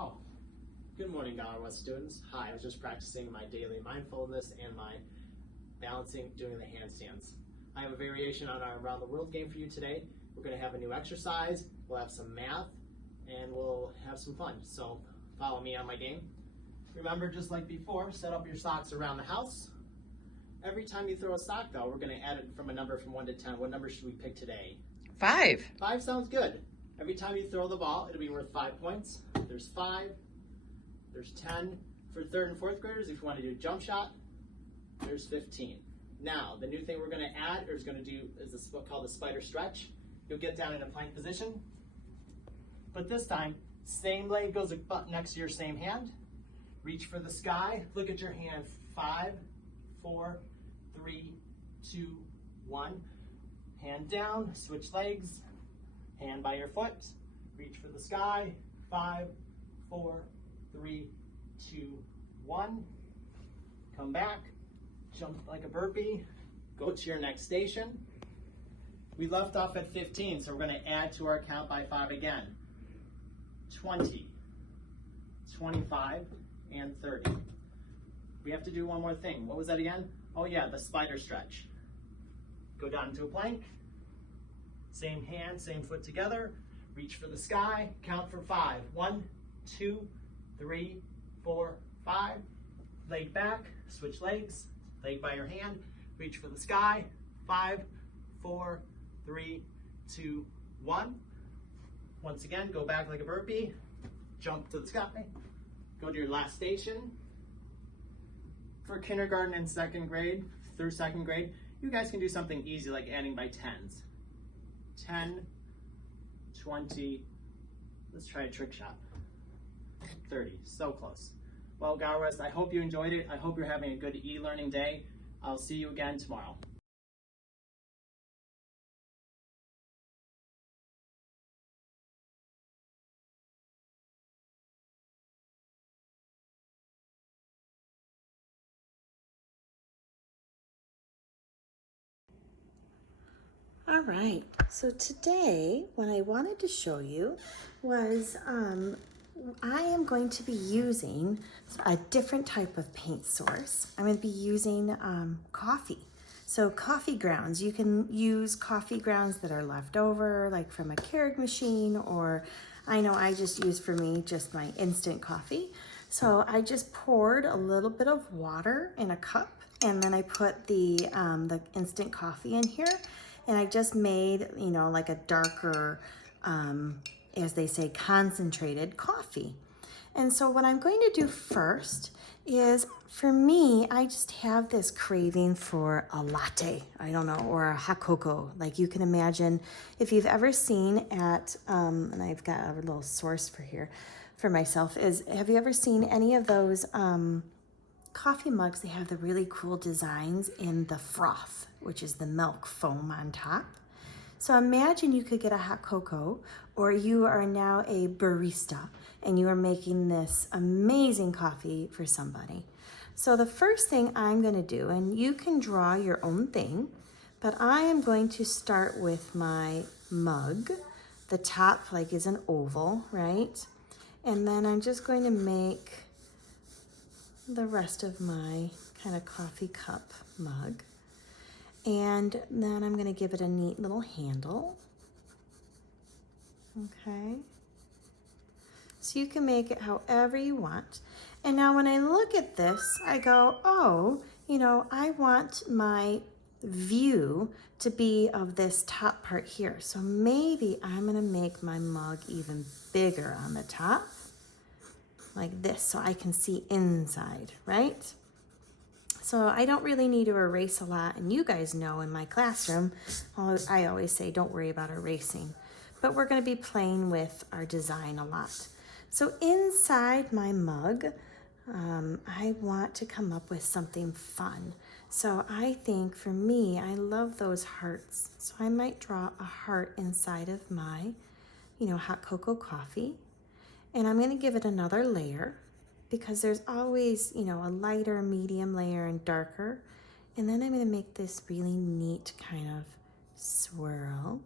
Oh, good morning, Gower West students. Hi, I was just practicing my daily mindfulness and my balancing, doing the handstands. I have a variation on our Around the World game for you today. We're going to have a new exercise, we'll have some math, and we'll have some fun. So follow me on my game. Remember, just like before, set up your socks around the house. Every time you throw a sock, though, we're going to add it from a number from 1 to 10. What number should we pick today? 5. 5 sounds good. Every time you throw the ball, it'll be worth 5 points. There's 5. There's 10. For 3rd and 4th graders, if you want to do a jump shot, there's 15. Now, the new thing we're going to add is what's called the spider stretch. You'll get down in a plank position, but this time, same leg goes next to your same hand. Reach for the sky. Look at your hand. 5, 4, 3, 2, 1. Hand down. Switch legs. Hand by your foot. Reach for the sky. 5, 4, 3, 2, 1. Come back. Jump like a burpee. Go to your next station. We left off at 15, so we're going to add to our count by 5 again. 20, 25, and 30. We have to do one more thing. What was that again? Oh yeah, the spider stretch. Go down into a plank. Same hand, same foot together. Reach for the sky. Count for 5. 1, 2, 3, 4, 5. Leg back. Switch legs. Leg by your hand. Reach for the sky. 5, 4, 3, 2, 1. Once again, go back like a burpee. Jump to the sky. Go to your last station. For kindergarten and 2nd grade, through 2nd grade, you guys can do something easy like adding by 10s. 10, 20, let's try a trick shot. 30, so close. Well, Gower West, I hope you enjoyed it. I hope you're having a good e-learning day. I'll see you again tomorrow. All right, so today what I wanted to show you was I am going to be using a different type of paint source. I'm going to be using coffee. So coffee grounds, you can use coffee grounds that are left over, like from a Keurig machine, or I know I just use for me just my instant coffee. So I just poured a little bit of water in a cup, and then I put the instant coffee in here. And I just made, like a darker, as they say, concentrated coffee. And so what I'm going to do first is, for me, I just have this craving for a latte, I don't know, or a hot cocoa. Like you can imagine, if you've ever seen at, and I've got a little source for myself, have you ever seen any of those coffee mugs? They have the really cool designs in the froth, which is the milk foam on top. So imagine you could get a hot cocoa, or you are now a barista and you are making this amazing coffee for somebody. So the first thing I'm going to do, and you can draw your own thing, but I am going to start with my mug. The top is an oval, right? And then I'm just going to make the rest of my kind of coffee cup mug. And then I'm going to give it a neat little handle. Okay. So you can make it however you want. And now when I look at this, I go, oh, I want my view to be of this top part here. So maybe I'm going to make my mug even bigger on the top, like this, so I can see inside, right? So I don't really need to erase a lot, and you guys know in my classroom, I always say don't worry about erasing, but we're going to be playing with our design a lot. So inside my mug, I want to come up with something fun. So I think for me, I love those hearts. So I might draw a heart inside of my, hot cocoa coffee, and I'm going to give it another layer, because there's always, a lighter, medium layer and darker. And then I'm going to make this really neat kind of swirl,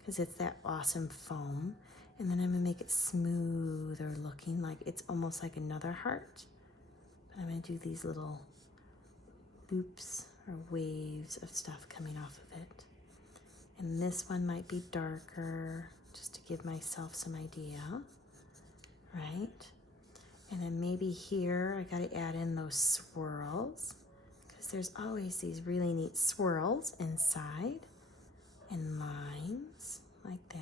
because it's that awesome foam. And then I'm gonna make it smoother looking, like it's almost like another heart. But I'm gonna do these little loops or waves of stuff coming off of it. And this one might be darker, just to give myself some idea, right? And then maybe here, I gotta add in those swirls, because there's always these really neat swirls inside, and lines like that.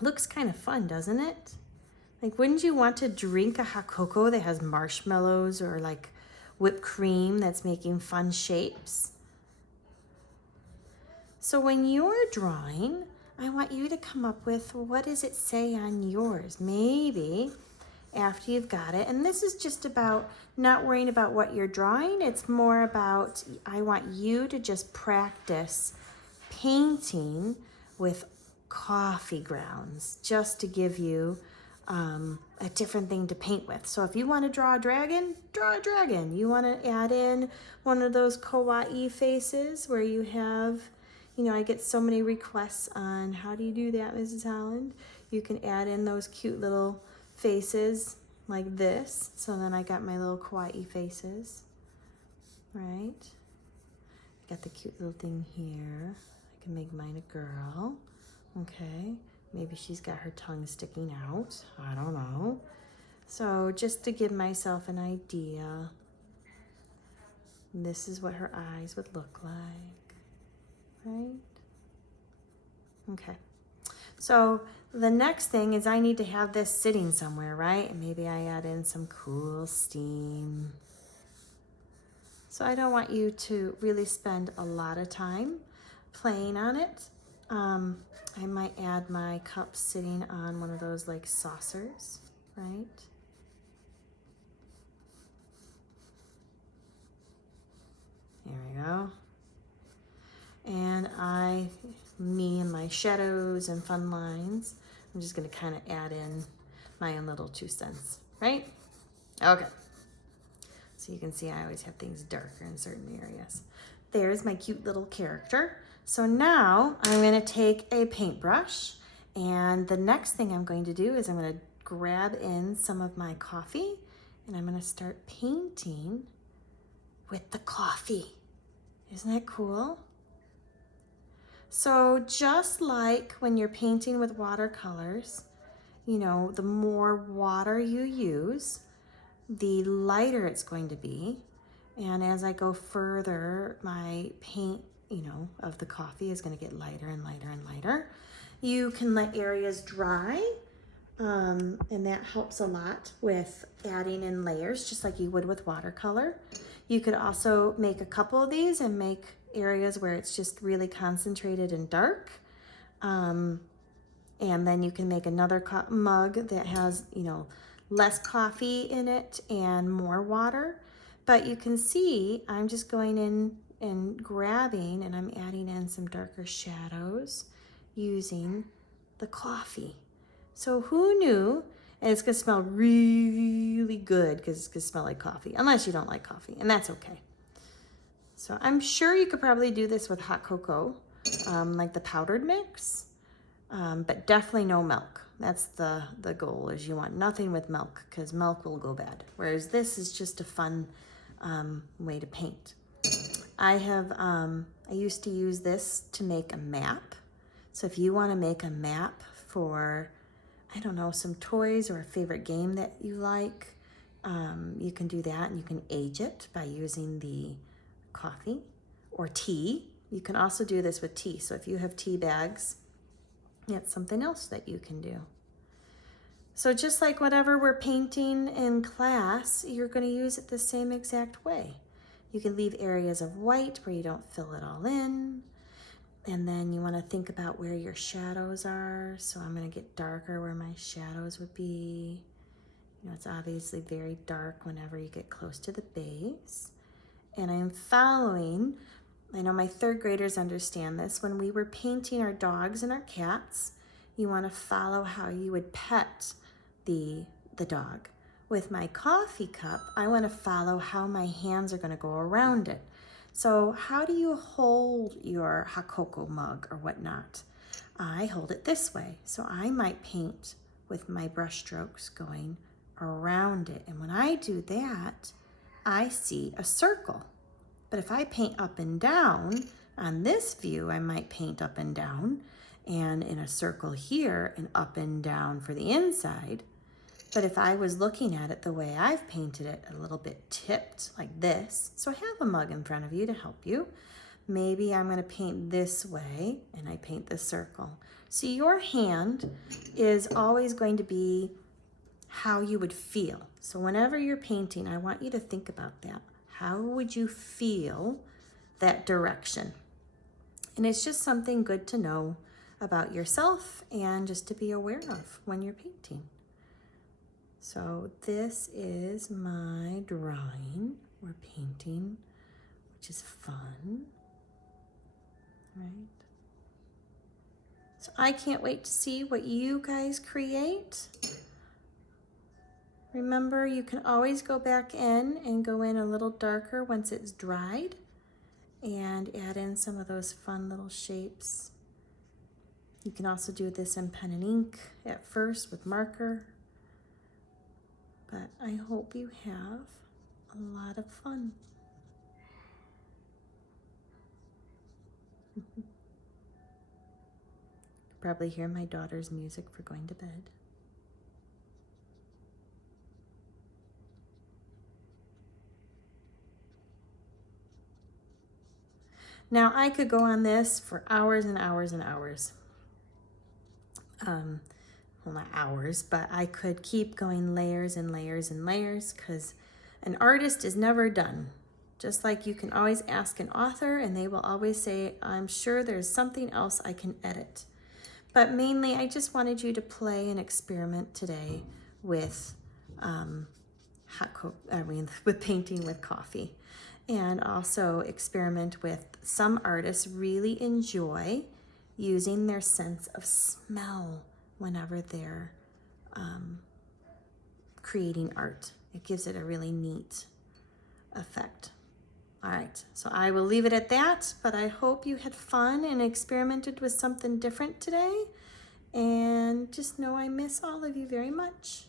Looks kind of fun, doesn't it? Like, wouldn't you want to drink a hot cocoa that has marshmallows or like whipped cream that's making fun shapes? So when you're drawing, I want you to come up with, what does it say on yours? Maybe after you've got it, and this is just about not worrying about what you're drawing. It's more about, I want you to just practice painting with coffee grounds, just to give you a different thing to paint with. So if you want to draw a dragon, draw a dragon. You want to add in one of those kawaii faces where you have, you know, I get so many requests on how do you do that, Mrs. Holland? You can add in those cute little faces like this. So then I got my little kawaii faces, right? Got the cute little thing here. I can make mine a girl. Okay, maybe she's got her tongue sticking out. I don't know. So just to give myself an idea, this is what her eyes would look like, right? Okay, so the next thing is I need to have this sitting somewhere, right? And maybe I add in some cool steam. So I don't want you to really spend a lot of time playing on it. I might add my cup sitting on one of those like saucers, right? There we go. And me and my shadows and fun lines, I'm just gonna kind of add in my own little 2 cents, right? Okay. So you can see I always have things darker in certain areas. There's my cute little character. So now I'm gonna take a paintbrush, and the next thing I'm going to do is I'm gonna grab in some of my coffee, and I'm gonna start painting with the coffee. Isn't that cool? So just like when you're painting with watercolors, you know, the more water you use, the lighter it's going to be. And as I go further, my paint, you know, of the coffee is going to get lighter and lighter and lighter. You can let areas dry, and that helps a lot with adding in layers, just like you would with watercolor. You could also make a couple of these and make areas where it's just really concentrated and dark. And then you can make another mug that has, you know, less coffee in it and more water. But you can see I'm just going in and grabbing, and I'm adding in some darker shadows using the coffee. So who knew? And it's gonna smell really good because it's gonna smell like coffee, unless you don't like coffee, and that's okay. So I'm sure you could probably do this with hot cocoa, like the powdered mix, but definitely no milk. That's the goal, is you want nothing with milk, because milk will go bad. Whereas this is just a fun way to paint. I used to use this to make a map. So if you want to make a map for, I don't know, some toys or a favorite game that you like, you can do that, and you can age it by using the coffee or tea. You can also do this with tea. So if you have tea bags, that's something else that you can do. So just like whatever we're painting in class, you're going to use it the same exact way. You can leave areas of white where you don't fill it all in. And then you want to think about where your shadows are. So I'm going to get darker where my shadows would be. You know, it's obviously very dark whenever you get close to the base. And I'm following, I know my 3rd graders understand this, when we were painting our dogs and our cats, you want to follow how you would pet the dog. With my coffee cup, I want to follow how my hands are going to go around it. So how do you hold your hot cocoa mug or whatnot? I hold it this way. So I might paint with my brush strokes going around it. And when I do that, I see a circle. But if I paint up and down, on this view, I might paint up and down and in a circle here and up and down for the inside. But if I was looking at it the way I've painted it, a little bit tipped like this, so I have a mug in front of you to help you. Maybe I'm going to paint this way and I paint the circle. So your hand is always going to be how you would feel. So whenever you're painting, I want you to think about that. How would you feel that direction? And it's just something good to know about yourself and just to be aware of when you're painting. So this is my drawing or painting, which is fun, right? So I can't wait to see what you guys create. Remember, you can always go back in and go in a little darker once it's dried and add in some of those fun little shapes. You can also do this in pen and ink at first with marker. But I hope you have a lot of fun. You can probably hear my daughter's music for going to bed. Now I could go on this for hours and hours and hours. Well, not hours, but I could keep going layers and layers and layers because an artist is never done. Just like you can always ask an author and they will always say, I'm sure there's something else I can edit. But mainly I just wanted you to play and experiment today with with painting with coffee. And also experiment with some artists really enjoy using their sense of smell whenever they're creating art. It gives it a really neat effect. All right, so I will leave it at that, but I hope you had fun and experimented with something different today. And just know I miss all of you very much.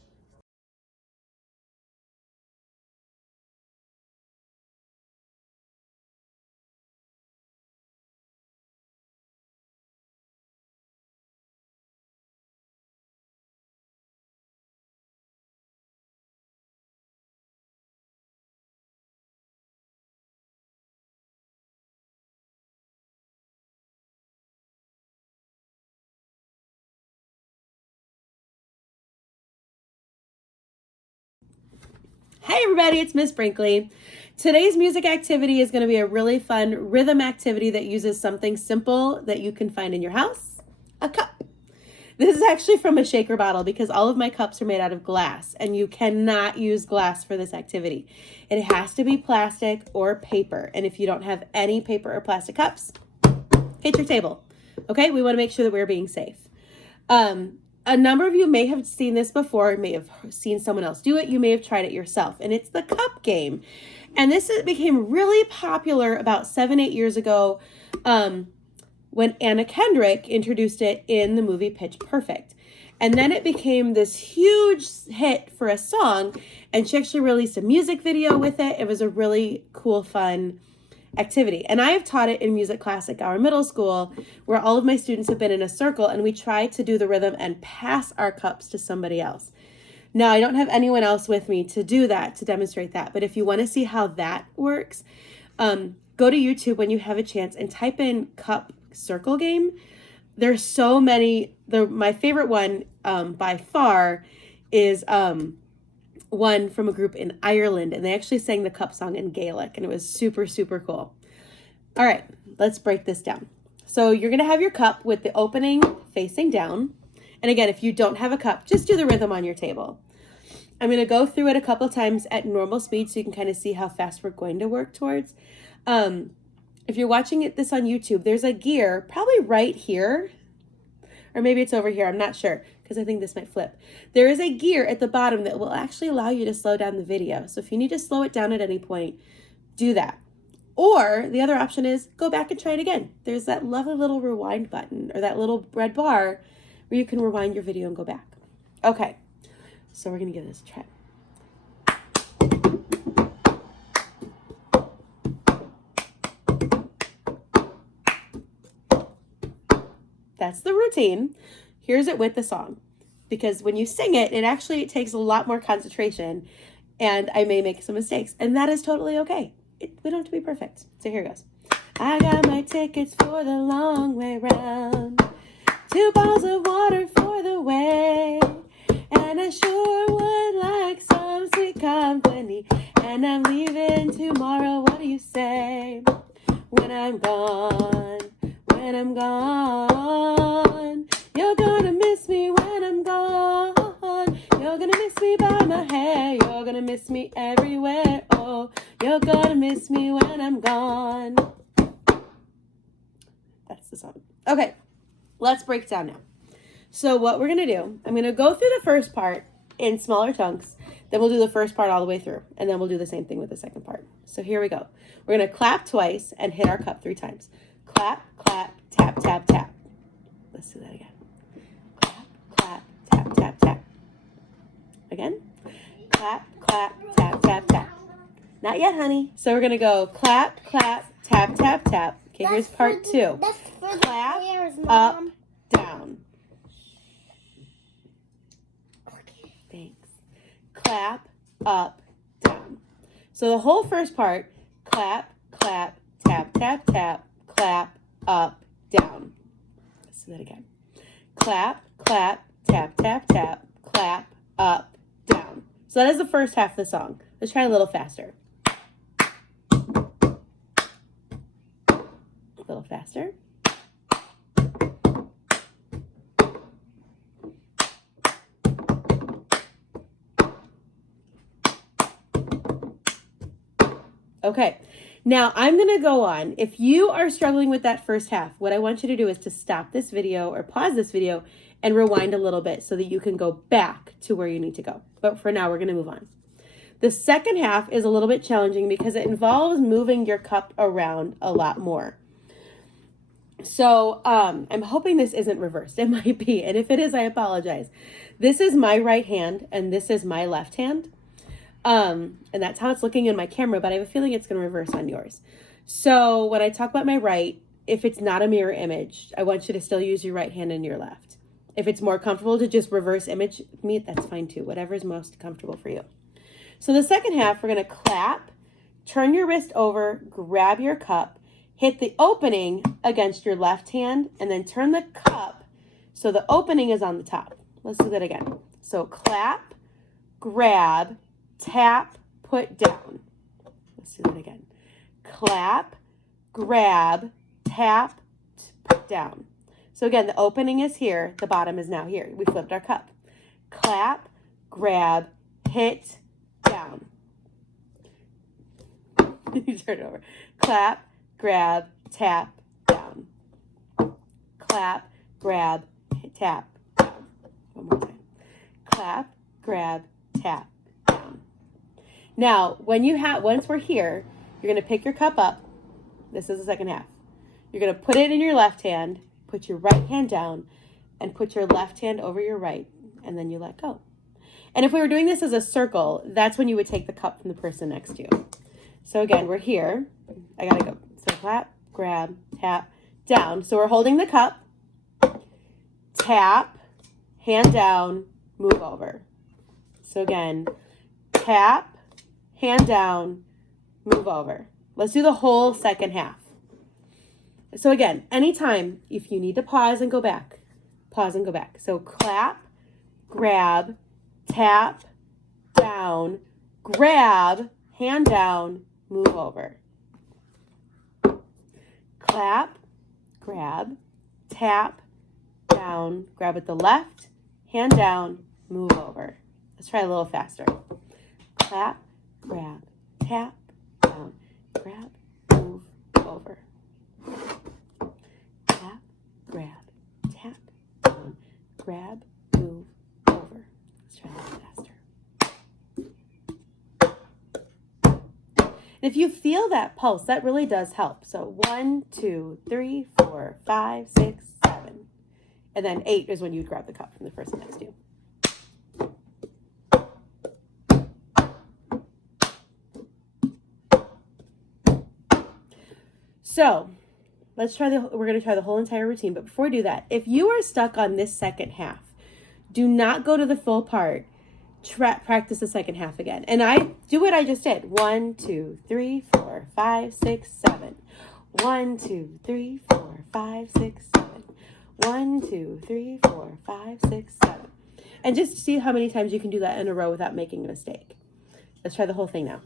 Hey everybody, it's Miss Brinkley. Today's music activity is going to be a really fun rhythm activity that uses something simple that you can find in your house, a cup. This is actually from a shaker bottle because all of my cups are made out of glass and you cannot use glass for this activity. It has to be plastic or paper. And if you don't have any paper or plastic cups, hit your table. Okay, we want to make sure that we're being safe. A number of you may have seen this before, may have seen someone else do it. You may have tried it yourself, and it's the cup game. And this became really popular about 7-8 years ago when Anna Kendrick introduced it in the movie Pitch Perfect. And then it became this huge hit for a song, and she actually released a music video with it. It was a really cool, fun activity. And I have taught it in music class at Gower Middle School, where all of my students have been in a circle and we try to do the rhythm and pass our cups to somebody else. Now, I don't have anyone else with me to do that, to demonstrate that. But if you want to see how that works, go to YouTube when you have a chance and type in cup circle game. There's so many. My favorite one by far is one from a group in Ireland, and they actually sang the cup song in Gaelic, and it was super, super cool. All right, let's break this down. So you're going to have your cup with the opening facing down. And again, if you don't have a cup, just do the rhythm on your table. I'm going to go through it a couple times at normal speed so you can kind of see how fast we're going to work towards. If you're watching this on YouTube, there's a gear probably right here, or maybe it's over here. I'm not sure because I think this might flip. There is a gear at the bottom that will actually allow you to slow down the video. So if you need to slow it down at any point, do that. Or the other option is go back and try it again. There's that lovely little rewind button or that little red bar where you can rewind your video and go back. Okay, so we're gonna give this a try. That's the routine. Here's it with the song. Because when you sing it, it takes a lot more concentration and I may make some mistakes. And that is totally okay. We don't have to be perfect. So here it goes. I got my tickets for the long way round. 2 bottles of water for the way. And I sure would like some sweet company. And I'm leaving tomorrow. What do you say? When I'm gone. When I'm gone, you're gonna miss me when I'm gone. You're gonna miss me by my hair. You're gonna miss me everywhere. Oh, you're gonna miss me when I'm gone. That's the song. Okay, let's break down now. So what we're gonna do, I'm gonna go through the first part in smaller chunks. Then we'll do the first part all the way through. And then we'll do the same thing with the second part. So here we go. We're gonna clap twice and hit our cup 3 times. Clap, clap, tap, tap, tap. Let's do that again. Clap, clap, tap, tap, tap. Again. Clap, clap, tap, tap, tap. Not yet, honey. So we're going to go clap, clap, tap, tap, tap. Okay, here's part 2. Clap, up, down. Thanks. Clap, up, down. So the whole first part, clap, clap, tap, tap, tap. Clap, up, down. Let's do that again. Clap, clap, tap, tap, tap. Clap, up, down. So that is the first half of the song. Let's try a little faster. A little faster. Okay. Now, I'm going to go on. If you are struggling with that first half, what I want you to do is to stop this video or pause this video and rewind a little bit so that you can go back to where you need to go. But for now, we're going to move on. The second half is a little bit challenging because it involves moving your cup around a lot more. So I'm hoping this isn't reversed. It might be. And if it is, I apologize. This is my right hand and this is my left hand. And that's how it's looking in my camera, but I have a feeling it's going to reverse on yours. So when I talk about my right, if it's not a mirror image, I want you to still use your right hand and your left. If it's more comfortable to just reverse image me, that's fine too. Whatever is most comfortable for you. So the second half, we're going to clap, turn your wrist over, grab your cup, hit the opening against your left hand, and then turn the cup so the opening is on the top. Let's do that again. So clap, grab, tap, put down. Let's do that again. Clap, grab, tap, put down. So again, the opening is here. The bottom is now here. We flipped our cup. Clap, grab, hit, down. You turn it over. Clap, grab, tap, down. Clap, grab, hit, tap, down. One more time. Clap, grab, tap, down. Now, once we're here, you're going to pick your cup up. This is the second half. You're going to put it in your left hand, put your right hand down, and put your left hand over your right, and then you let go. And if we were doing this as a circle, that's when you would take the cup from the person next to you. So again, we're here. I got to go. So clap, grab, tap, down. So we're holding the cup, tap, hand down, move over. So again, tap, hand down, move over. Let's do the whole second half. So again, anytime if you need to pause and go back, pause and go back. So clap, grab, tap, down, grab, hand down, move over. Clap, grab, tap, down, grab with the left, hand down, move over. Let's try a little faster. Clap, grab, tap, down, grab, move over. Tap, grab, tap, down, grab, move over. Let's try a little faster. If you feel that pulse, that really does help. So 1, 2, 3, 4, 5, 6, 7. And then 8 is when you'd grab the cup from the person next to you. So we're going to try the whole entire routine. But before we do that, if you are stuck on this second half, do not go to the full part. Practice the second half again. And I do what I just did. 1, 2, 3, 4, 5, 6, 7. 1, 2, 3, 4, 5, 6, 7. 1, 2, 3, 4, 5, 6, 7. And just see how many times you can do that in a row without making a mistake. Let's try the whole thing now.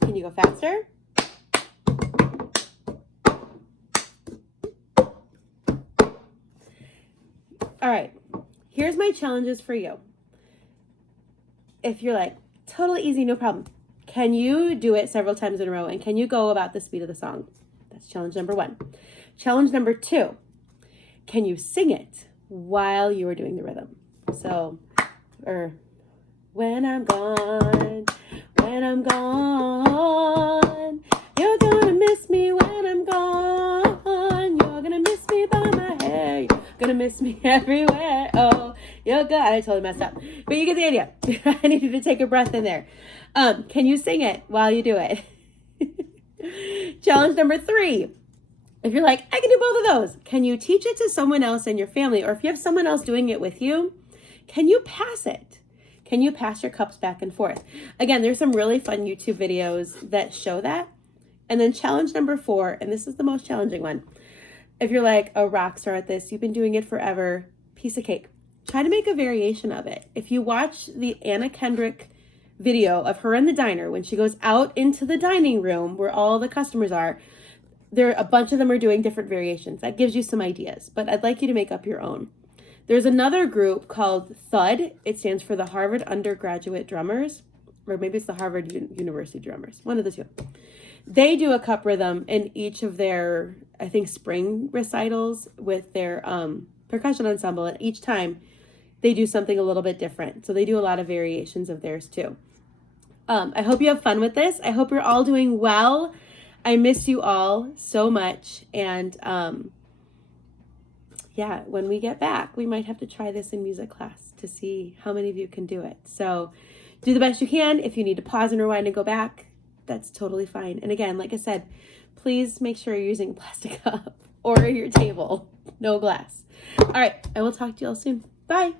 Can you go faster? All right, here's my challenges for you. If you're like, totally easy, no problem. Can you do it several times in a row? And can you go about the speed of the song? That's challenge number 1. Challenge number 2, can you sing it while you are doing the rhythm? So, or when I'm gone, you're gonna miss me when I'm gone. You're gonna miss me by my hair. You're gonna miss me everywhere. Oh, you're good. I totally messed up. But you get the idea. I needed to take a breath in there. Can you sing it while you do it? Challenge number 3. If you're like, I can do both of those, can you teach it to someone else in your family? Or if you have someone else doing it with you, can you pass it? Can you pass your cups back and forth? Again, there's some really fun YouTube videos that show that. And then challenge number 4, and this is the most challenging one. If you're like a rock star at this, you've been doing it forever, piece of cake. Try to make a variation of it. If you watch the Anna Kendrick video of her in the diner, when she goes out into the dining room where all the customers are, a bunch of them are doing different variations. That gives you some ideas, but I'd like you to make up your own. There's another group called THUD. It stands for the Harvard Undergraduate Drummers, or maybe it's the Harvard University Drummers, one of the two. They do a cup rhythm in each of their, I think, spring recitals with their percussion ensemble, and each time they do something a little bit different. So they do a lot of variations of theirs too. I hope you have fun with this. I hope you're all doing well. I miss you all so much, and yeah, when we get back, we might have to try this in music class to see how many of you can do it. So do the best you can. If you need to pause and rewind and go back, that's totally fine. And again, like I said, please make sure you're using a plastic cup or your table, no glass. All right, I will talk to you all soon. Bye.